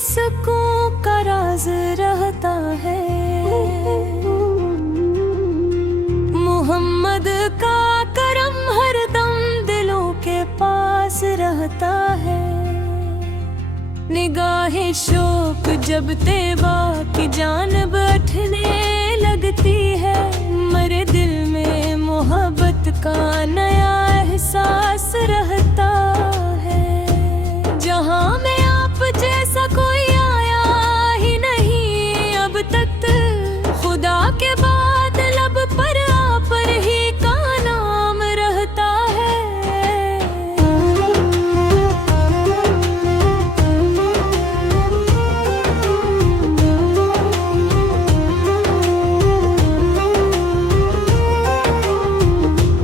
सुकून का राज रहता है। मोहम्मद का करम हरदम दिलों के पास रहता है। निगाहे शौक जब तैबा की जानिब उठने लगती है, मेरे दिल में मोहब्बत का नया एहसास रहता है। जहाँ में आप जैसा कोई आया ही नहीं अब तक, खुदा के बाद लब पर आप पर ही का नाम रहता है।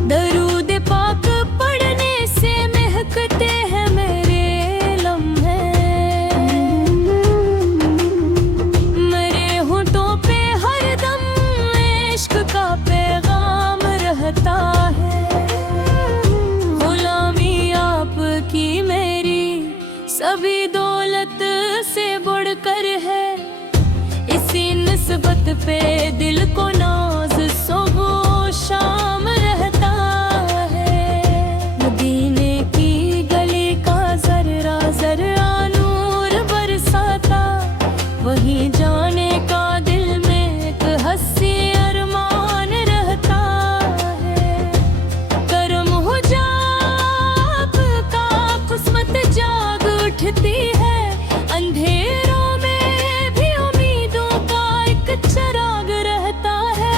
दरूद पाक पढ़ने से महकते हैं मेरे लम्हे, मेरे होठों पे हरदम इश्क का पैगाम रहता है। गुलामी आपकी मेरी सभी दौलत से बढ़कर है, इसी निस्बत पे दिल को नाज सुबह शाम रहता है। मदीने की गली का जर्रा जर्रा नूर बरसाता, वहीं जाने का दिल में एक हंसी अरमान रहता है। करम हो जा आपका किस्मत जाग उठती है, अंधेरों में भी उम्मीदों का एक चिराग रहता है।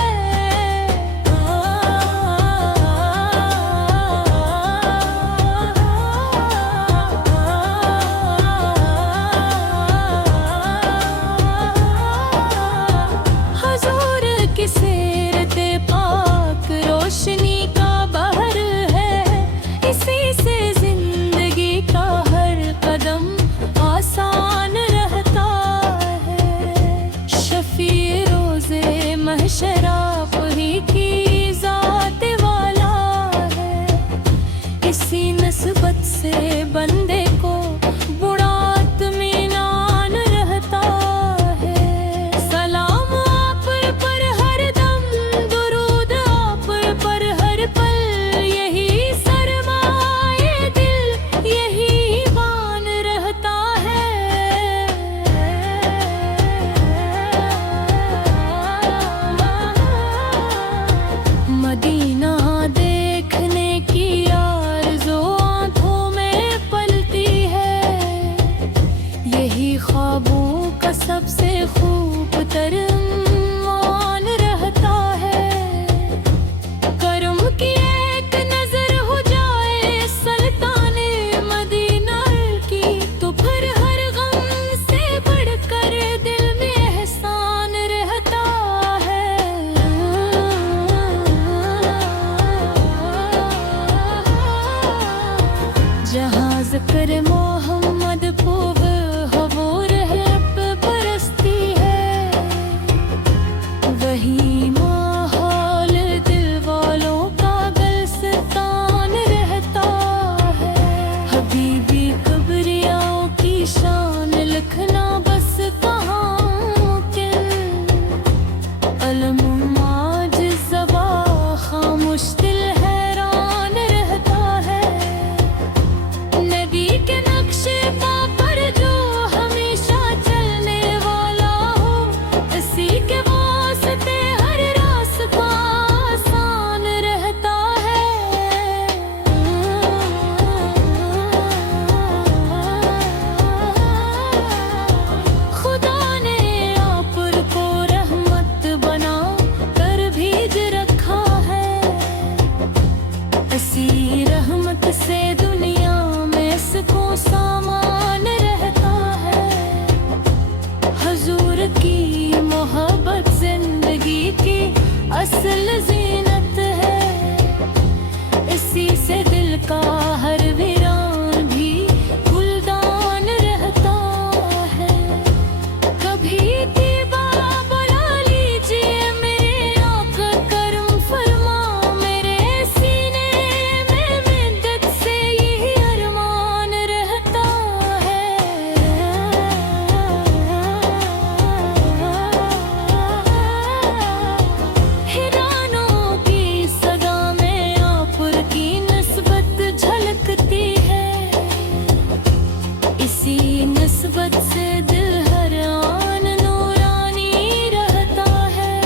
हुजूर की सीरत पाक रोशनी का बहर है, इसी से जिंदगी का हर कदम आसान रहता है। शफी रोज़े महशर आप ही की ज़ात वाला है, इसी नस्बत से बंदे को बुरा इत्मीनान रहता है। सलाम आप पर हर दम, दुरूद आप पर हर पल, यही सरमाए दिल यही ईमान रहता है। मदीना देखने की आरज़ू आँखों में पलती है, यही ख्वाबों का सबसे खूबतरीन मान रहता है। करम की एक नजर हो जाए सुल्ताने मदीना की, तो फिर हर गम से बढ़कर दिल में एहसान रहता है। जहाँ ज़िक्र मोहम्मद को वो रहब बरसती है, निस्बत से दिल हर आन नूरानी रहता है।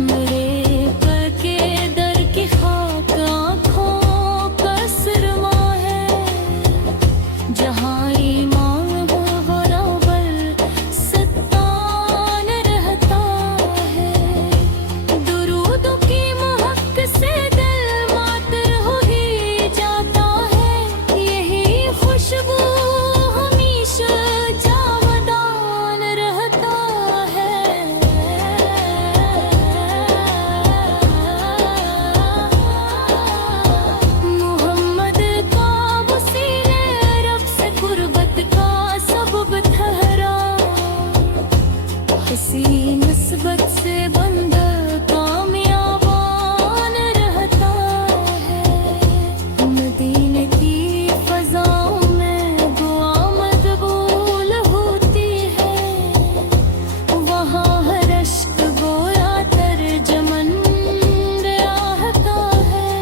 मेरे पर के दर की खाक आँखों का सिरमा है। जहाँ ईमान हो बराबर सत्तान रहता है। दुरूदों की महक से दिल मातर हो ही जाता है। यही खुशबू हमेशा जावदान रहता है। मोहम्मद का वसीले रब से कुर्बत का सबब ठहरा। किसी निस्बत से बंदा कामयाबान रहता है। मदीने की फजाओं में दुआ मकबूल होती है। वहाँ हर अश्क गोया तर्जमन रहता है।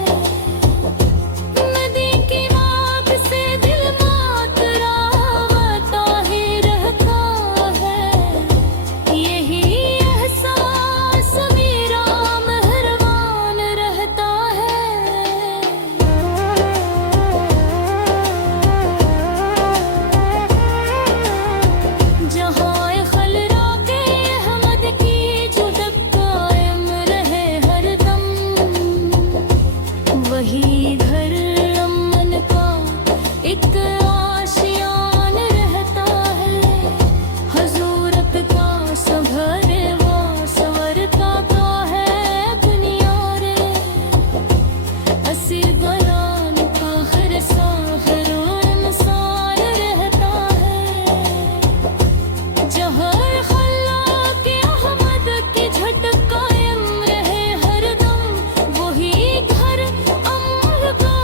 नदी की मात से दिल मातरा आता ही रहता है। यही एहसास मेरा मेहरबान रहता है। जहाँ खलरा के अहमद की जुदत कायम रहे हरदम। वही घर अमन का एक आशियान रहता है। हजूरत का सभरे वा सवरता का है बुनियारे। असीर बयान का हर साहर इंसान रहता है। जहाँ खल्लाक अहमद की झटक कायम रहे हरदम। वही घर अमर का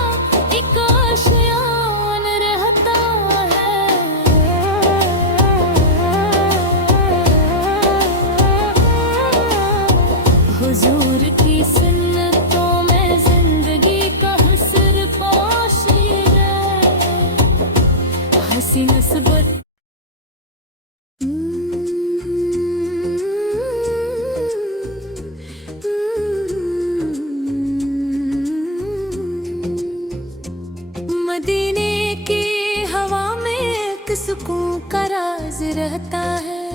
एक आशियान रहता है। हुजूर की सुन्नतों में जिंदगी का हसर पाशीर है। हसी नस्बत मदीने की हवा में एक सुकून का राज रहता है।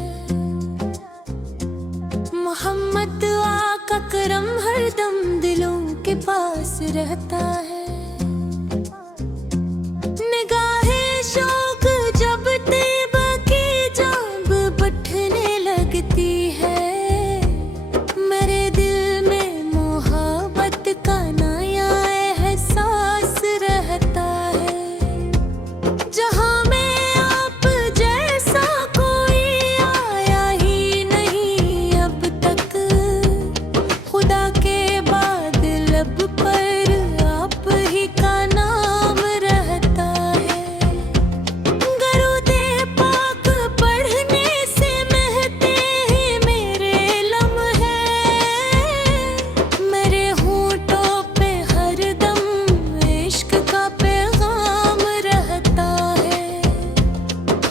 मोहम्मद आका करम हरदम दिलों के पास रहता है। निगाहे शौक जब तैबा की जाब बैठने लगती है। मेरे दिल में मोहब्बत का नया एहसास रहता है। जहाँ में आप जैसा कोई आया ही नहीं अब तक। खुदा के बाद लब पर आप ही का नाम रहता है। गरूदे पाक पढ़ने से महते हैं मेरे लम्हे। मेरे होंठों पे हरदम इश्क का पैगाम रहता है।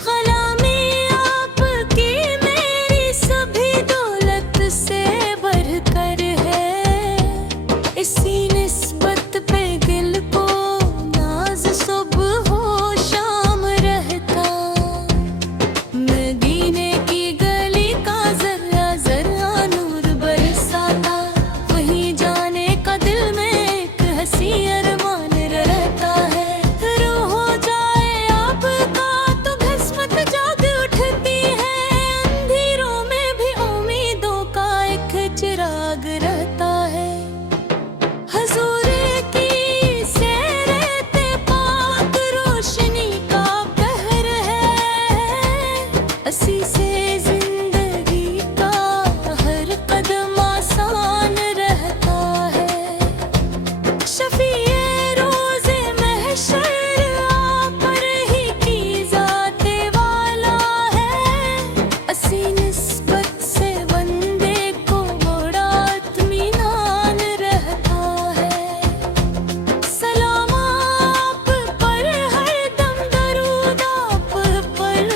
ग़ुलामी आपकी मेरी सभी दौलत से बढ़कर है। इसी निस्बत पे दिल को नाज सुबह हो शाम रहता। मदीने की गली का जर्रा जर्रा नूर बरसाता। वहीं जाने का दिल में एक हंसी अरमान रहता है। रूह हो जाए आपका तो किस्मत जाग उठती है। अंधेरों में भी उम्मीदों का एक चिराग रहता है। हजूर की सैरते पाक रोशनी का कहर है। असी से जिंदगी का हर कदम आसान रहता है। शफीए रोज़े महशर आप पर ही की ज़ाते वाला है। असी निस्बत से बंदे को बड़ा इत्मीनान रहता है। सलाम आप पर हरदम दरूद आप पर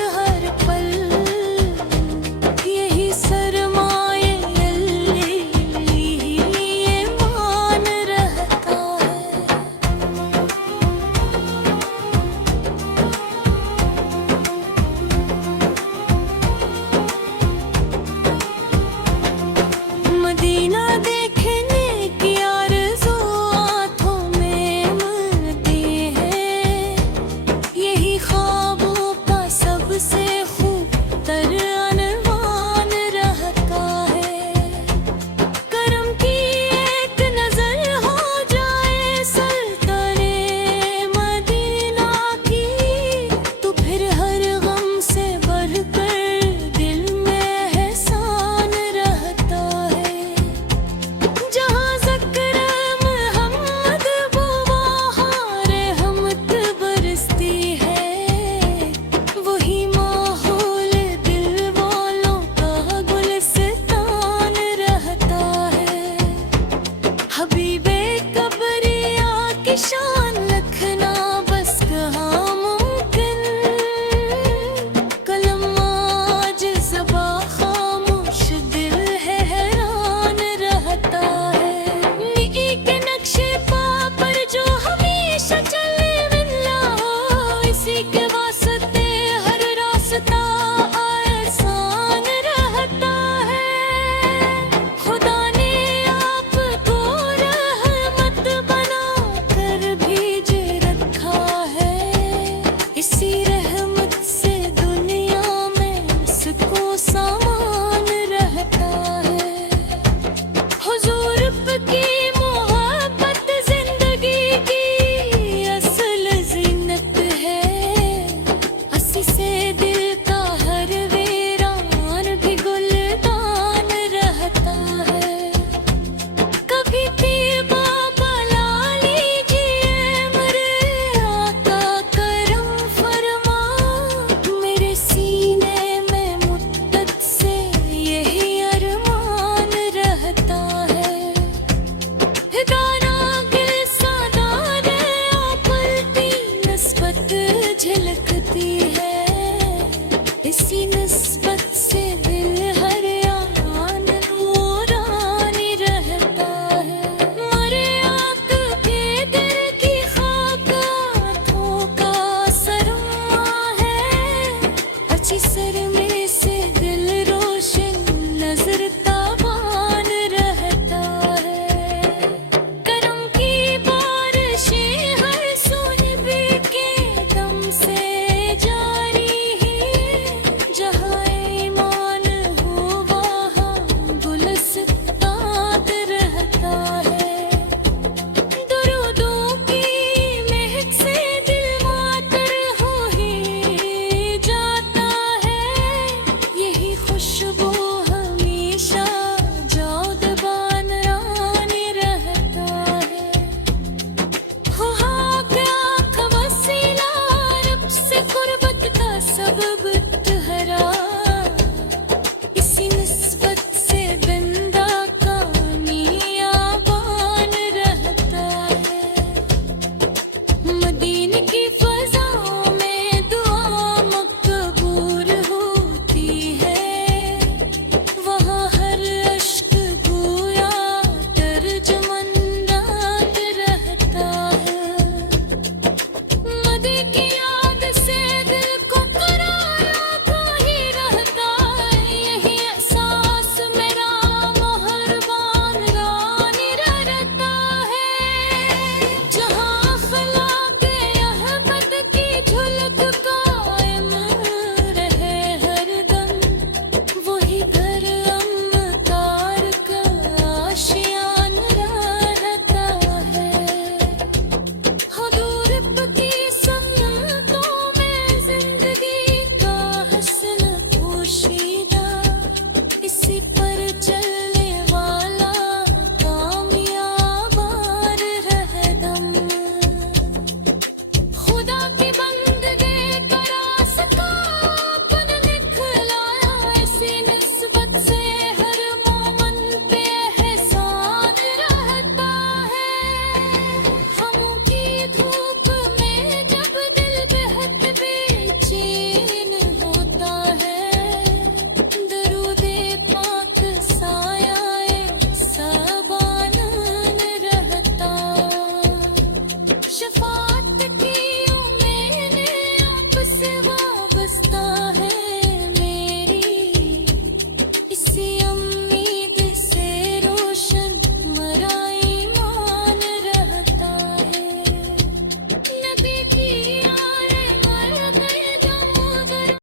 सी निस्बत